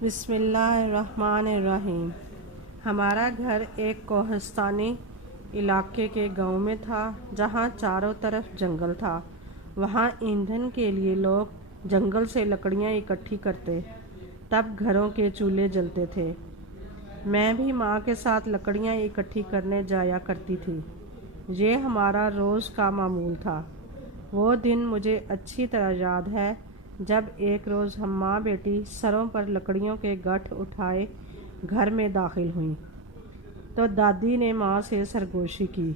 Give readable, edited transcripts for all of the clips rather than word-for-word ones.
بسم اللہ الرحمن الرحیم۔ ہمارا گھر ایک کوہستانی علاقے کے گاؤں میں تھا جہاں چاروں طرف جنگل تھا۔ وہاں ایندھن کے لیے لوگ جنگل سے لکڑیاں اکٹھی کرتے، تب گھروں کے چولہے جلتے تھے۔ میں بھی ماں کے ساتھ لکڑیاں اکٹھی کرنے جایا کرتی تھی۔ یہ ہمارا روز کا معمول تھا۔ وہ دن مجھے اچھی طرح یاد ہے جب ایک روز ہم ماں بیٹی سروں پر لکڑیوں کے گٹھ اٹھائے گھر میں داخل ہوئیں تو دادی نے ماں سے سرگوشی کی،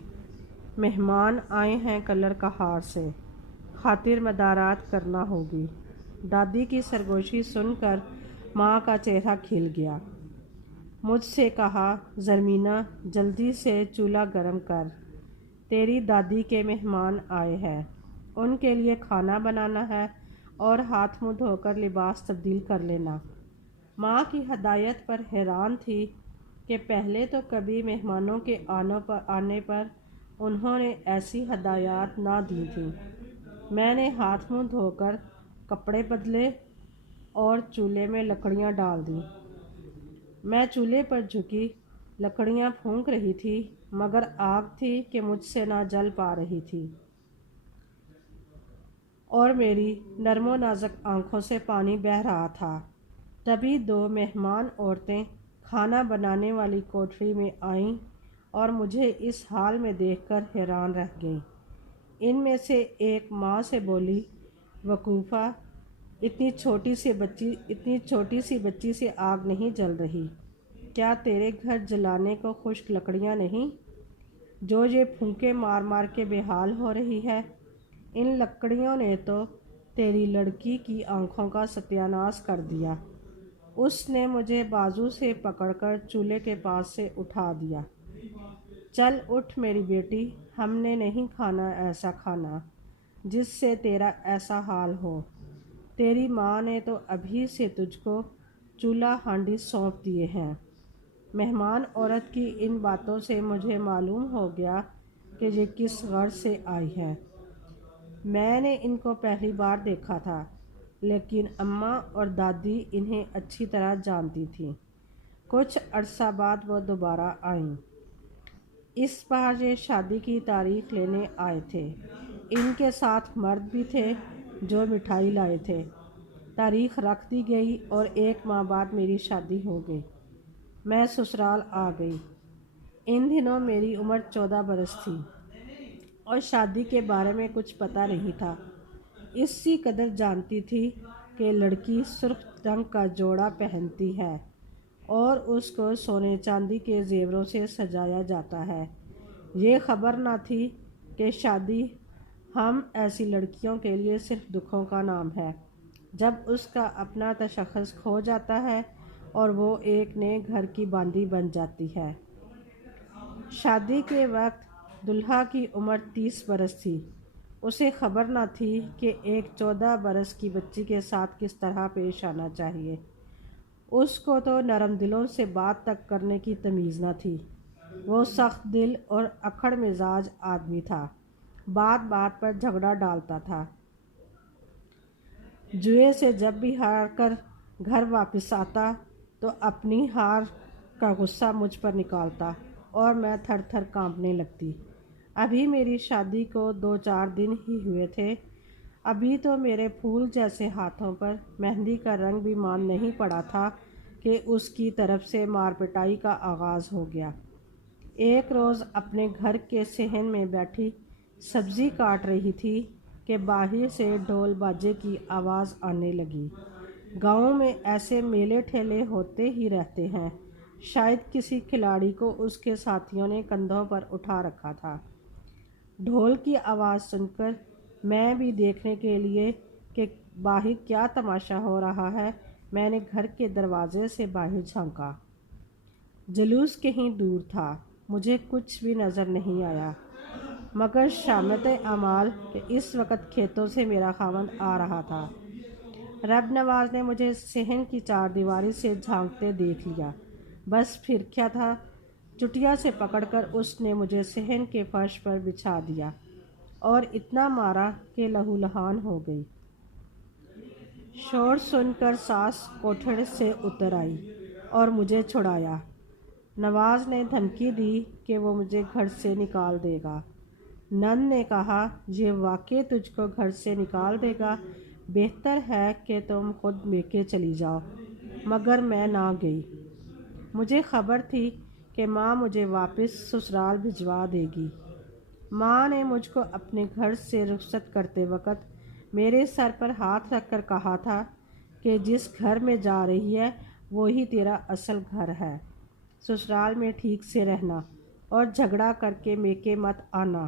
مہمان آئے ہیں کلر کہار سے، خاطر مدارات کرنا ہوگی۔ دادی کی سرگوشی سن کر ماں کا چہرہ کھل گیا۔ مجھ سے کہا، زرمینہ جلدی سے چولہا گرم کر، تیری دادی کے مہمان آئے ہیں، ان کے لیے کھانا بنانا ہے اور ہاتھ منہ دھو کر لباس تبدیل کر لینا۔ ماں کی ہدایت پر حیران تھی کہ پہلے تو کبھی مہمانوں کے آنے پر انہوں نے ایسی ہدایات نہ دی تھیں۔ میں نے ہاتھ منہ دھو کر کپڑے بدلے اور چولہے میں لکڑیاں ڈال دیں۔ میں چولہے پر جھکی لکڑیاں پھونک رہی تھی، مگر آگ تھی کہ مجھ سے نہ جل پا رہی تھی اور میری نرم و نازک آنکھوں سے پانی بہہ رہا تھا۔ تبھی دو مہمان عورتیں کھانا بنانے والی کوٹھری میں آئیں اور مجھے اس حال میں دیکھ کر حیران رہ گئیں۔ ان میں سے ایک ماں سے بولی، وقوفہ، اتنی چھوٹی سی بچی سے آگ نہیں جل رہی؟ کیا تیرے گھر جلانے کو خشک لکڑیاں نہیں، جو یہ پھونکے مار مار کے بے حال ہو رہی ہے؟ ان لکڑیوں نے تو تیری لڑکی کی آنکھوں کا ستیاناش کر دیا۔ اس نے مجھے بازو سے پکڑ کر چولہے کے پاس سے اٹھا دیا۔ چل اٹھ میری بیٹی، ہم نے نہیں کھانا ایسا کھانا جس سے تیرا ایسا حال ہو۔ تیری ماں نے تو ابھی سے تجھ کو چولہا ہانڈی سونپ دیے ہیں۔ مہمان عورت کی ان باتوں سے مجھے معلوم ہو گیا کہ یہ کس غرض سے آئی ہے۔ میں نے ان کو پہلی بار دیکھا تھا، لیکن اماں اور دادی انہیں اچھی طرح جانتی تھیں۔ کچھ عرصہ بعد وہ دوبارہ آئیں۔ اس بار یہ شادی کی تاریخ لینے آئے تھے۔ ان کے ساتھ مرد بھی تھے جو مٹھائی لائے تھے۔ تاریخ رکھ دی گئی اور 1 ماہ بعد میری شادی ہو گئی۔ میں سسرال آ گئی۔ ان دنوں میری عمر 14 برس تھی اور شادی کے بارے میں کچھ پتہ نہیں تھا۔ اسی قدر جانتی تھی کہ لڑکی سرخ رنگ کا جوڑا پہنتی ہے اور اس کو سونے چاندی کے زیوروں سے سجایا جاتا ہے۔ یہ خبر نہ تھی کہ شادی ہم ایسی لڑکیوں کے لیے صرف دکھوں کا نام ہے جب اس کا اپنا تشخص کھو جاتا ہے اور وہ ایک نئے گھر کی باندی بن جاتی ہے۔ شادی کے وقت دلہا کی عمر 30 برس تھی۔ اسے خبر نہ تھی کہ ایک 14 برس کی بچی کے ساتھ کس طرح پیش آنا چاہیے۔ اس کو تو نرم دلوں سے بات تک کرنے کی تمیز نہ تھی۔ وہ سخت دل اور اکڑ مزاج آدمی تھا، بات بات پر جھگڑا ڈالتا تھا۔ جوئے سے جب بھی ہار کر گھر واپس آتا تو اپنی ہار کا غصہ مجھ پر نکالتا اور میں تھر تھر کانپنے لگتی۔ ابھی میری شادی کو 2-4 دن ہی ہوئے تھے۔ ابھی تو میرے پھول جیسے ہاتھوں پر مہندی کا رنگ بھی مان نہیں پڑا تھا کہ اس کی طرف سے مار پٹائی کا آغاز ہو گیا۔ ایک روز اپنے گھر کے صحن میں بیٹھی سبزی کاٹ رہی تھی کہ باہر سے ڈھول باجے کی آواز آنے لگی۔ گاؤں میں ایسے میلے ٹھیلے ہوتے ہی رہتے ہیں۔ شاید کسی کھلاڑی کو اس کے ساتھیوں نے کندھوں پر اٹھا رکھا تھا۔ ڈھول کی آواز سن کر میں بھی دیکھنے کے لیے کہ باہر کیا تماشا ہو رہا ہے، میں نے گھر کے دروازے سے باہر جھانکا۔ جلوس کہیں دور تھا، مجھے کچھ بھی نظر نہیں آیا مگر شامت اعمال کہ اس وقت کھیتوں سے میرا خاوند آ رہا تھا۔ رب نواز نے مجھے صحن کی 4 دیواری سے جھانکتے دیکھ لیا۔ بس پھر کیا تھا، چٹیا سے پکڑ کر اس نے مجھے صحن کے فرش پر بچھا دیا اور اتنا مارا کہ لہو لہان ہو گئی۔ شور سن کر ساس کوٹھڑ سے اتر آئی اور مجھے چھڑایا۔ نواز نے دھمکی دی کہ وہ مجھے گھر سے نکال دے گا۔ نند نے کہا، یہ واقعی تجھ کو گھر سے نکال دے گا، بہتر ہے کہ تم خود میکے چلی جاؤ۔ مگر میں نہ گئی۔ مجھے خبر تھی کہ ماں مجھے واپس سسرال بھجوا دے گی۔ ماں نے مجھ کو اپنے گھر سے رخصت کرتے وقت میرے سر پر ہاتھ رکھ کر کہا تھا کہ جس گھر میں جا رہی ہے وہی تیرا اصل گھر ہے۔ سسرال میں ٹھیک سے رہنا اور جھگڑا کر کے میکے مت آنا۔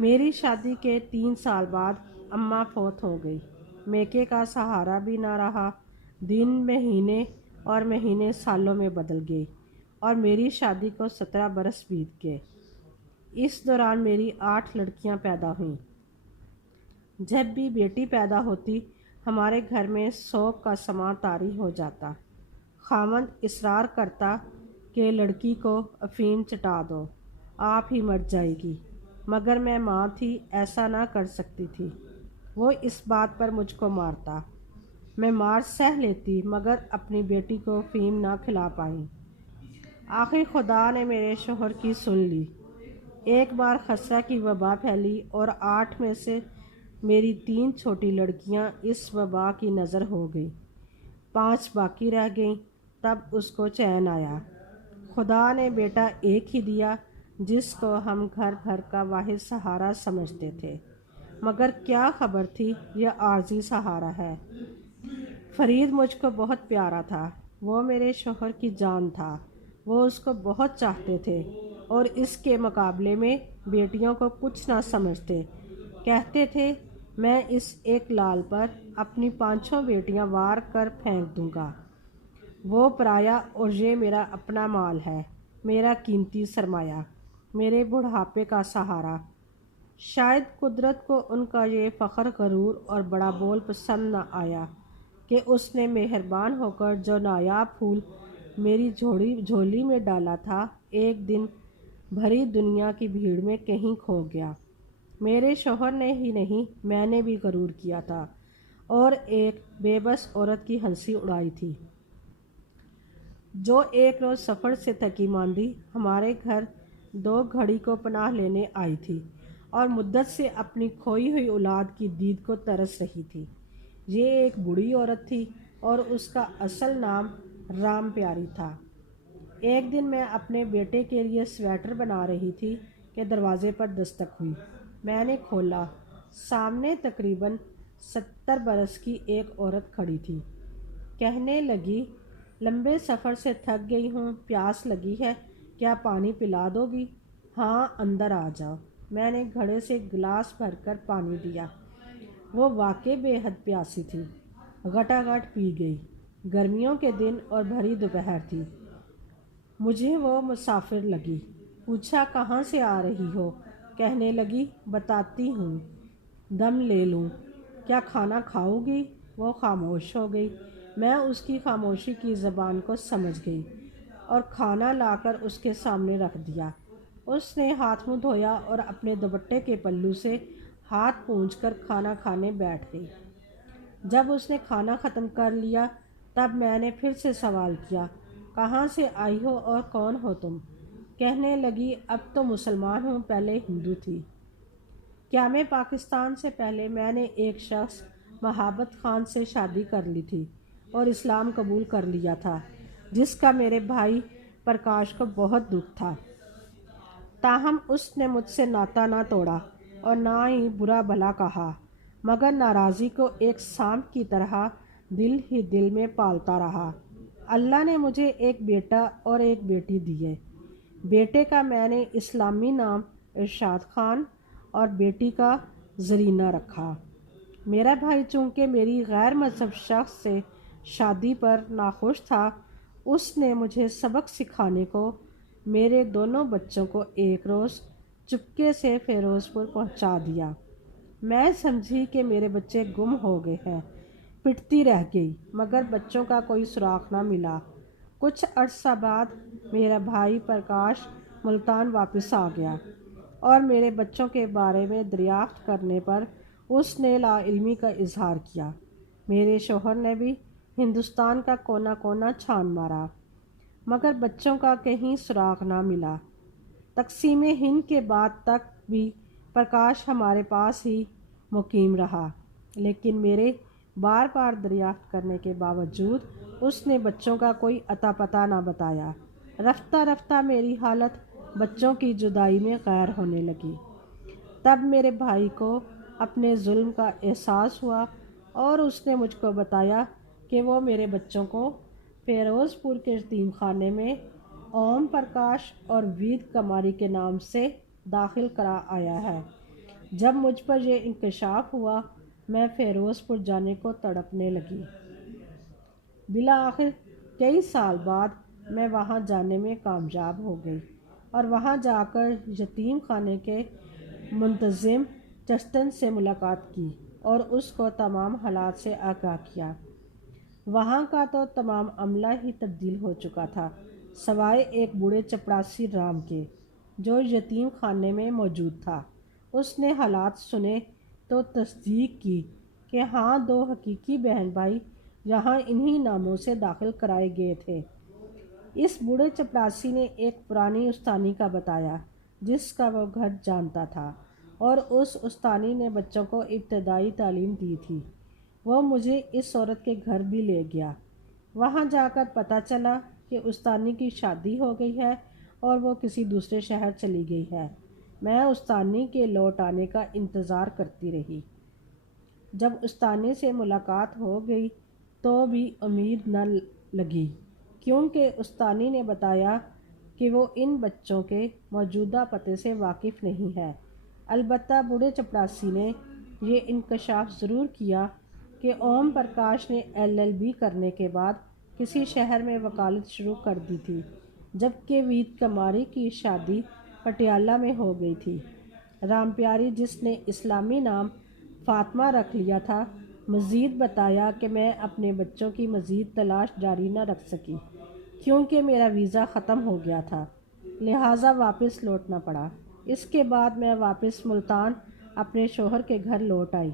میری شادی کے 3 سال بعد اماں فوت ہو گئی۔ میکے کا سہارا بھی نہ رہا۔ دن مہینے اور مہینے سالوں میں بدل گئے اور میری شادی کو 17 برس بیت گئے۔ اس دوران میری 8 لڑکیاں پیدا ہوئیں۔ جب بھی بیٹی پیدا ہوتی ہمارے گھر میں سوگ کا سماں طاری ہو جاتا۔ خاوند اصرار کرتا کہ لڑکی کو افیم چٹا دو، آپ ہی مر جائے گی، مگر میں ماں تھی، ایسا نہ کر سکتی تھی۔ وہ اس بات پر مجھ کو مارتا۔ میں مار سہ لیتی مگر اپنی بیٹی کو افیم نہ کھلا پائی۔ آخر خدا نے میرے شوہر کی سن لی۔ ایک بار خسرہ کی وبا پھیلی اور 8 میں سے میری 3 چھوٹی لڑکیاں اس وبا کی نذر ہو گئیں۔ 5 باقی رہ گئیں۔ تب اس کو چین آیا۔ خدا نے بیٹا ایک ہی دیا جس کو ہم گھر بھر کا واحد سہارا سمجھتے تھے، مگر کیا خبر تھی یہ عارضی سہارا ہے۔ فرید مجھ کو بہت پیارا تھا۔ وہ میرے شوہر کی جان تھا۔ وہ اس کو بہت چاہتے تھے اور اس کے مقابلے میں بیٹیوں کو کچھ نہ سمجھتے۔ کہتے تھے میں اس ایک لال پر اپنی 5 بیٹیاں وار کر پھینک دوں گا۔ وہ پرایا اور یہ میرا اپنا مال ہے، میرا قیمتی سرمایہ، میرے بڑھاپے کا سہارا۔ شاید قدرت کو ان کا یہ فخر غرور اور بڑا بول پسند نہ آیا کہ اس نے مہربان ہو کر جو نایاب پھول میری جھولی میں ڈالا تھا ایک دن بھری دنیا کی بھیڑ میں کہیں کھو گیا۔ میرے شوہر نے ہی نہیں، میں نے بھی غرور کیا تھا اور ایک بے بس عورت کی ہنسی اڑائی تھی جو ایک روز سفر سے تھکی ماندی ہمارے گھر 2 گھڑی کو پناہ لینے آئی تھی اور مدت سے اپنی کھوئی ہوئی اولاد کی دید کو ترس رہی تھی۔ یہ ایک بوڑھی عورت تھی اور اس کا اصل نام رام پیاری تھا۔ ایک دن میں اپنے بیٹے کے لیے سویٹر بنا رہی تھی کہ دروازے پر دستک ہوئی۔ میں نے کھولا۔ سامنے تقریباً 70 برس کی ایک عورت کھڑی تھی۔ کہنے لگی، لمبے سفر سے تھک گئی ہوں، پیاس لگی ہے، کیا پانی پلا دو گی؟ ہاں، اندر آ جاؤ۔ میں نے گھڑے سے گلاس بھر کر پانی دیا۔ وہ واقعی بے حد پیاسی تھی۔ گھٹا گھٹ پی گئی۔ گرمیوں کے دن اور بھری دوپہر تھی۔ مجھے وہ مسافر لگی۔ پوچھا کہاں سے آ رہی ہو؟ کہنے لگی بتاتی ہوں، دم لے لوں، کیا کھانا کھاؤ گی؟ وہ خاموش ہو گئی۔ میں اس کی خاموشی کی زبان کو سمجھ گئی اور کھانا لا کر اس کے سامنے رکھ دیا۔ اس نے ہاتھ منہ دھویا اور اپنے دوپٹے کے پلو سے ہاتھ پونچھ کر کھانا کھانے بیٹھ گئی۔ جب اس نے کھانا ختم کر لیا تب میں نے پھر سے سوال کیا، کہاں سے آئی ہو اور کون ہو تم؟ کہنے لگی اب تو مسلمان ہوں، پہلے ہندو تھی۔ قیام پاکستان سے پہلے میں نے ایک شخص مہابت خان سے شادی کر لی تھی اور اسلام قبول کر لیا تھا، جس کا میرے بھائی پرکاش کو بہت دکھ تھا۔ تاہم اس نے مجھ سے ناتا نہ توڑا اور نہ ہی برا بھلا کہا، مگر ناراضی کو ایک سانپ کی طرح دل ہی دل میں پالتا رہا۔ اللہ نے مجھے ایک بیٹا اور ایک بیٹی دیے۔ بیٹے کا میں نے اسلامی نام ارشاد خان اور بیٹی کا زرینہ رکھا۔ میرا بھائی چونکہ میری غیر مذہب شخص سے شادی پر ناخوش تھا، اس نے مجھے سبق سکھانے کو میرے دونوں بچوں کو ایک روز چپکے سے فیروز پور پہنچا دیا۔ میں سمجھی کہ میرے بچے گم ہو گئے ہیں، پٹتی رہ گئی، مگر بچوں کا کوئی سراغ نہ ملا۔ کچھ عرصہ بعد میرا بھائی پرکاش ملتان واپس آ گیا اور میرے بچوں کے بارے میں دریافت کرنے پر اس نے لا علمی کا اظہار کیا۔ میرے شوہر نے بھی ہندوستان کا کونا کونا چھان مارا مگر بچوں کا کہیں سراغ نہ ملا۔ تقسیم ہند کے بعد تک بھی پرکاش ہمارے پاس ہی مقیم رہا، لیکن میرے بار بار دریافت کرنے کے باوجود اس نے بچوں کا کوئی اتا پتہ نہ بتایا۔ رفتہ رفتہ میری حالت بچوں کی جدائی میں غیر ہونے لگی۔ تب میرے بھائی کو اپنے ظلم کا احساس ہوا اور اس نے مجھ کو بتایا کہ وہ میرے بچوں کو فیروز پور کے یتیم خانے میں اوم پرکاش اور وید کماری کے نام سے داخل کرا آیا ہے۔ جب مجھ پر یہ انکشاف ہوا میں فیروز پور جانے کو تڑپنے لگی۔ بالآخر کئی سال بعد میں وہاں جانے میں کامیاب ہو گئی اور وہاں جا کر یتیم خانے کے منتظم چشتن سے ملاقات کی اور اس کو تمام حالات سے آگاہ کیا۔ وہاں کا تو تمام عملہ ہی تبدیل ہو چکا تھا سوائے ایک بوڑھے چپڑاسی رام کے جو یتیم خانے میں موجود تھا۔ اس نے حالات سنے تو تصدیق کی کہ ہاں 2 حقیقی بہن بھائی یہاں انہی ناموں سے داخل کرائے گئے تھے۔ اس بوڑھے چپڑاسی نے ایک پرانی استانی کا بتایا جس کا وہ گھر جانتا تھا اور اس استانی نے بچوں کو ابتدائی تعلیم دی تھی۔ وہ مجھے اس عورت کے گھر بھی لے گیا۔ وہاں جا کر پتہ چلا کہ استانی کی شادی ہو گئی ہے اور وہ کسی دوسرے شہر چلی گئی ہے۔ میں استانی کے لوٹ آنے کا انتظار کرتی رہی۔ جب استانی سے ملاقات ہو گئی تو بھی امید نہ لگی کیونکہ استانی نے بتایا کہ وہ ان بچوں کے موجودہ پتے سے واقف نہیں ہے۔ البتہ بوڑھے چپڑاسی نے یہ انکشاف ضرور کیا کہ اوم پرکاش نے LLB کرنے کے بعد کسی شہر میں وکالت شروع کر دی تھی جبکہ وید کماری کی شادی پٹیالہ میں ہو گئی تھی۔ رام پیاری جس نے اسلامی نام فاطمہ رکھ لیا تھا مزید بتایا کہ میں اپنے بچوں کی مزید تلاش جاری نہ رکھ سکی کیونکہ میرا ویزا ختم ہو گیا تھا، لہٰذا واپس لوٹنا پڑا۔ اس کے بعد میں واپس ملتان اپنے شوہر کے گھر لوٹ آئی۔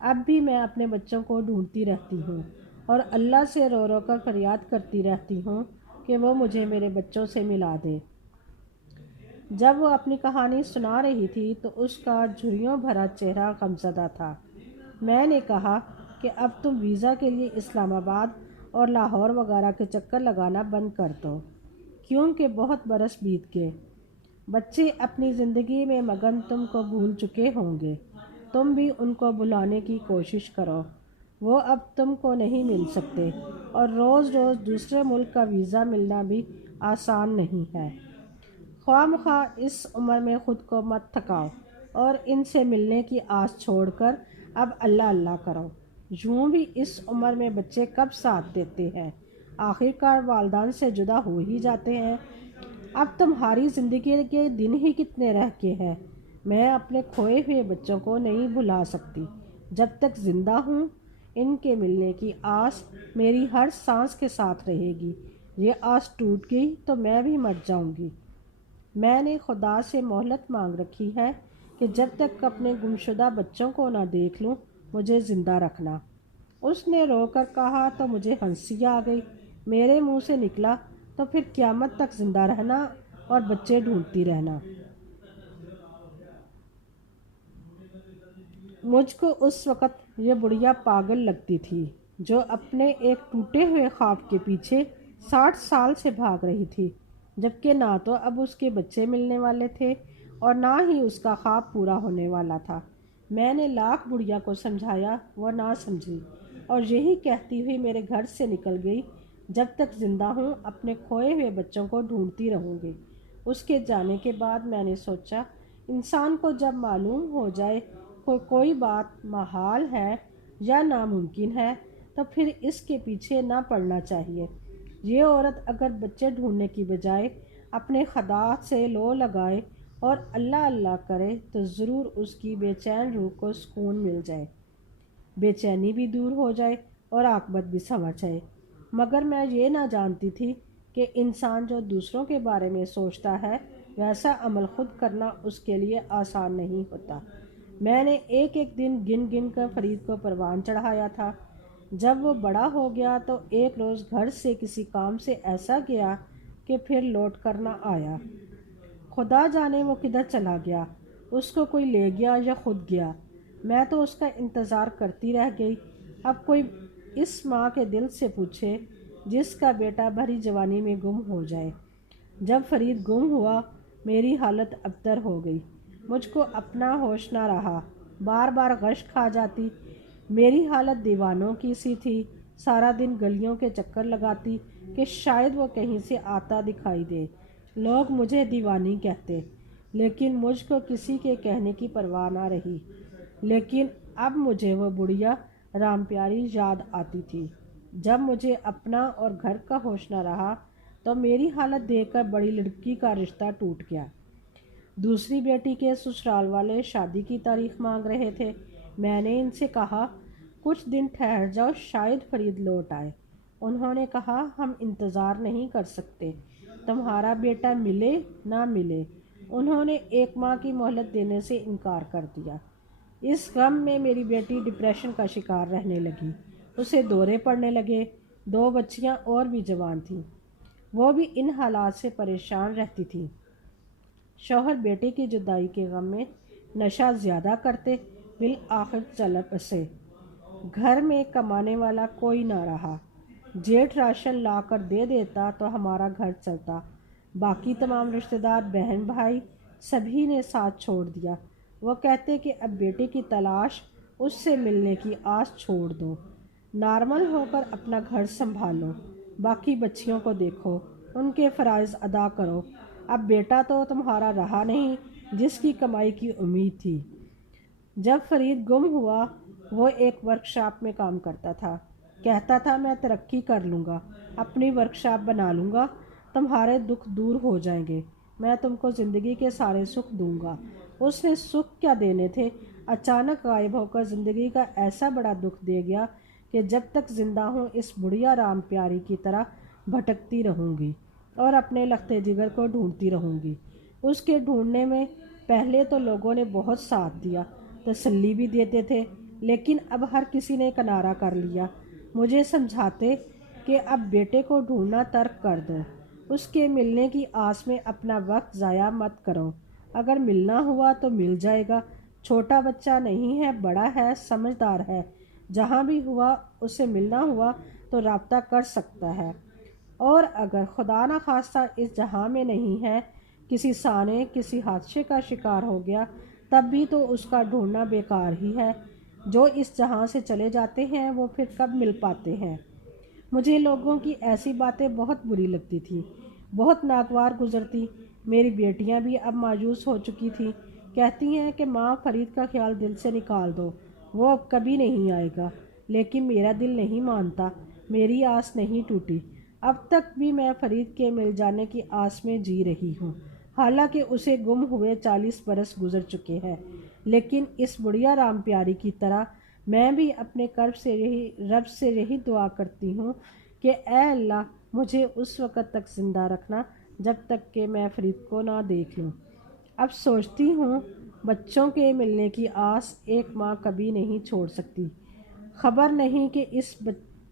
اب بھی میں اپنے بچوں کو ڈھونڈتی رہتی ہوں اور اللہ سے رو رو کر فریاد کرتی رہتی ہوں کہ وہ مجھے میرے بچوں سے ملا دے۔ جب وہ اپنی کہانی سنا رہی تھی تو اس کا جھریوں بھرا چہرہ غمزدہ تھا۔ میں نے کہا کہ اب تم ویزا کے لیے اسلام آباد اور لاہور وغیرہ کے چکر لگانا بند کر دو کیونکہ بہت برس بیت گئے۔ بچے اپنی زندگی میں مگن تم کو بھول چکے ہوں گے، تم بھی ان کو بلانے کی کوشش کرو۔ وہ اب تم کو نہیں مل سکتے اور روز روز دوسرے ملک کا ویزا ملنا بھی آسان نہیں ہے۔ خواہ مخواہ اس عمر میں خود کو مت تھکاؤ اور ان سے ملنے کی آس چھوڑ کر اب اللہ اللہ کرو۔ یوں بھی اس عمر میں بچے کب ساتھ دیتے ہیں، آخر کار والدین سے جدا ہو ہی جاتے ہیں۔ اب تمہاری زندگی کے دن ہی کتنے رہ گئے ہیں۔ میں اپنے کھوئے ہوئے بچوں کو نہیں بھلا سکتی۔ جب تک زندہ ہوں ان کے ملنے کی آس میری ہر سانس کے ساتھ رہے گی۔ یہ آس ٹوٹ گئی تو میں بھی مر جاؤں گی۔ میں نے خدا سے مہلت مانگ رکھی ہے کہ جب تک اپنے گمشدہ بچوں کو نہ دیکھ لوں مجھے زندہ رکھنا۔ اس نے رو کر کہا تو مجھے ہنسی آ گئی۔ میرے منہ سے نکلا تو پھر قیامت تک زندہ رہنا اور بچے ڈھونڈتی رہنا۔ مجھ کو اس وقت یہ بڑھیا پاگل لگتی تھی جو اپنے ایک ٹوٹے ہوئے خواب کے پیچھے 60 سال سے بھاگ رہی تھی، جبکہ نہ تو اب اس کے بچے ملنے والے تھے اور نہ ہی اس کا خواب پورا ہونے والا تھا۔ میں نے لاکھ بڑھیا کو سمجھایا، وہ نہ سمجھی اور یہی کہتی ہوئی میرے گھر سے نکل گئی، جب تک زندہ ہوں اپنے کھوئے ہوئے بچوں کو ڈھونڈتی رہوں گی۔ اس کے جانے کے بعد میں نے سوچا انسان کو جب معلوم ہو جائے کوئی بات محال ہے یا ناممکن ہے تو پھر اس کے پیچھے نہ پڑنا چاہیے۔ یہ عورت اگر بچے ڈھونڈنے کی بجائے اپنے خدا سے لو لگائے اور اللہ اللہ کرے تو ضرور اس کی بے چین روح کو سکون مل جائے، بے چینی بھی دور ہو جائے اور عاقبت بھی سنور جائے۔ مگر میں یہ نہ جانتی تھی کہ انسان جو دوسروں کے بارے میں سوچتا ہے ویسا عمل خود کرنا اس کے لیے آسان نہیں ہوتا۔ میں نے ایک ایک دن گن گن کر فرید کو پروان چڑھایا تھا۔ جب وہ بڑا ہو گیا تو ایک روز گھر سے کسی کام سے ایسا گیا کہ پھر لوٹ کر نہ آیا۔ خدا جانے وہ کدھر چلا گیا، اس کو کوئی لے گیا یا خود گیا۔ میں تو اس کا انتظار کرتی رہ گئی۔ اب کوئی اس ماں کے دل سے پوچھے جس کا بیٹا بھری جوانی میں گم ہو جائے۔ جب فرید گم ہوا میری حالت ابتر ہو گئی۔ مجھ کو اپنا ہوش نہ رہا، بار بار غش کھا جاتی۔ میری حالت دیوانوں کی سی تھی۔ سارا دن گلیوں کے چکر لگاتی کہ شاید وہ کہیں سے آتا دکھائی دے۔ لوگ مجھے دیوانی کہتے، لیکن مجھ کو کسی کے کہنے کی پرواہ نہ رہی۔ لیکن اب مجھے وہ بڑھیا رام پیاری یاد آتی تھی۔ جب مجھے اپنا اور گھر کا ہوش نہ رہا تو میری حالت دیکھ کر بڑی لڑکی کا رشتہ ٹوٹ گیا۔ دوسری بیٹی کے سسرال والے شادی کی تاریخ مانگ رہے تھے۔ میں نے ان سے کہا کچھ دن ٹھہر جاؤ، شاید فرید لوٹ آئے۔ انہوں نے کہا ہم انتظار نہیں کر سکتے، تمہارا بیٹا ملے نہ ملے۔ انہوں نے 1 ماہ کی مہلت دینے سے انکار کر دیا۔ اس غم میں میری بیٹی ڈپریشن کا شکار رہنے لگی، اسے دورے پڑنے لگے۔ 2 بچیاں اور بھی جوان تھیں، وہ بھی ان حالات سے پریشان رہتی تھیں۔ شوہر بیٹے کی جدائی کے غم میں نشہ زیادہ کرتے، بالآخر چل بسے۔ گھر میں کمانے والا کوئی نہ رہا۔ جیٹھ راشن لا کر دے دیتا تو ہمارا گھر چلتا۔ باقی تمام رشتہ دار، بہن بھائی سبھی نے ساتھ چھوڑ دیا۔ وہ کہتے کہ اب بیٹے کی تلاش، اس سے ملنے کی آس چھوڑ دو، نارمل ہو کر اپنا گھر سنبھالو، باقی بچیوں کو دیکھو، ان کے فرائض ادا کرو۔ اب بیٹا تو تمہارا رہا نہیں جس کی کمائی کی امید تھی۔ جب فرید گم ہوا وہ ایک ورکشاپ میں کام کرتا تھا، کہتا تھا میں ترقی کر لوں گا، اپنی ورکشاپ بنا لوں گا، تمہارے دکھ دور ہو جائیں گے، میں تم کو زندگی کے سارے سکھ دوں گا۔ اس نے سکھ کیا دینے تھے، اچانک غائب ہو کر زندگی کا ایسا بڑا دکھ دے گیا کہ جب تک زندہ ہوں اس بڑھیا رام پیاری کی طرح بھٹکتی رہوں گی اور اپنے لختے جگر کو ڈھونڈتی رہوں گی۔ اس کے ڈھونڈنے میں پہلے تو لوگوں نے بہت ساتھ دیا، تسلی بھی دیتے تھے، لیکن اب ہر کسی نے کنارہ کر لیا۔ مجھے سمجھاتے کہ اب بیٹے کو ڈھونڈنا ترک کر دو، اس کے ملنے کی آس میں اپنا وقت ضائع مت کرو، اگر ملنا ہوا تو مل جائے گا، چھوٹا بچہ نہیں ہے، بڑا ہے، سمجھدار ہے، جہاں بھی ہوا اسے ملنا ہوا تو رابطہ کر سکتا ہے، اور اگر خدا نہ خواستہ اس جہاں میں نہیں ہے، کسی سانے کسی حادثے کا شکار ہو گیا، تب بھی تو اس کا ڈھونڈنا بیکار ہی ہے۔ جو اس جہاں سے چلے جاتے ہیں وہ پھر کب مل پاتے ہیں؟ مجھے لوگوں کی ایسی باتیں بہت بری لگتی تھیں، بہت ناگوار گزرتی۔ میری بیٹیاں بھی اب مایوس ہو چکی تھیں، کہتی ہیں کہ ماں فرید کا خیال دل سے نکال دو، وہ اب کبھی نہیں آئے گا۔ لیکن میرا دل نہیں مانتا، میری آس نہیں ٹوٹی۔ اب تک بھی میں فرید کے مل جانے کی آس میں جی رہی ہوں، حالانکہ اسے گم ہوئے 40 برس گزر چکے ہیں۔ لیکن اس بڑھیا رام پیاری کی طرح میں بھی اپنے رب سے یہی دعا کرتی ہوں کہ اے اللہ مجھے اس وقت تک زندہ رکھنا جب تک کہ میں فرید کو نہ دیکھ لوں۔ اب سوچتی ہوں بچوں کے ملنے کی آس 1 ماں کبھی نہیں چھوڑ سکتی۔ خبر نہیں کہ اس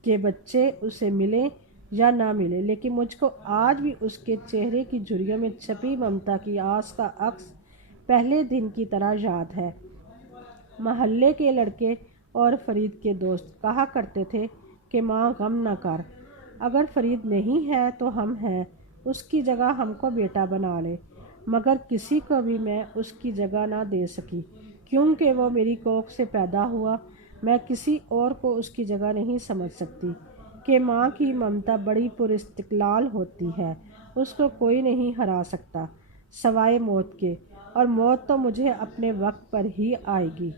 کے بچے اسے ملیں یا نہ ملے، لیکن مجھ کو آج بھی اس کے چہرے کی جھریوں میں چھپی ممتا کی آس کا عکس پہلے دن کی طرح یاد ہے۔ محلے کے لڑکے اور فرید کے دوست کہا کرتے تھے کہ ماں غم نہ کر، اگر فرید نہیں ہے تو ہم ہیں، اس کی جگہ ہم کو بیٹا بنا لے۔ مگر کسی کو بھی میں اس کی جگہ نہ دے سکی، کیونکہ وہ میری کوکھ سے پیدا ہوا۔ میں کسی اور کو اس کی جگہ نہیں سمجھ سکتی کہ ماں کی ممتا بڑی پراستقلال ہوتی ہے، اس کو کوئی نہیں ہرا سکتا سوائے موت کے، اور موت تو مجھے اپنے وقت پر ہی آئے گی۔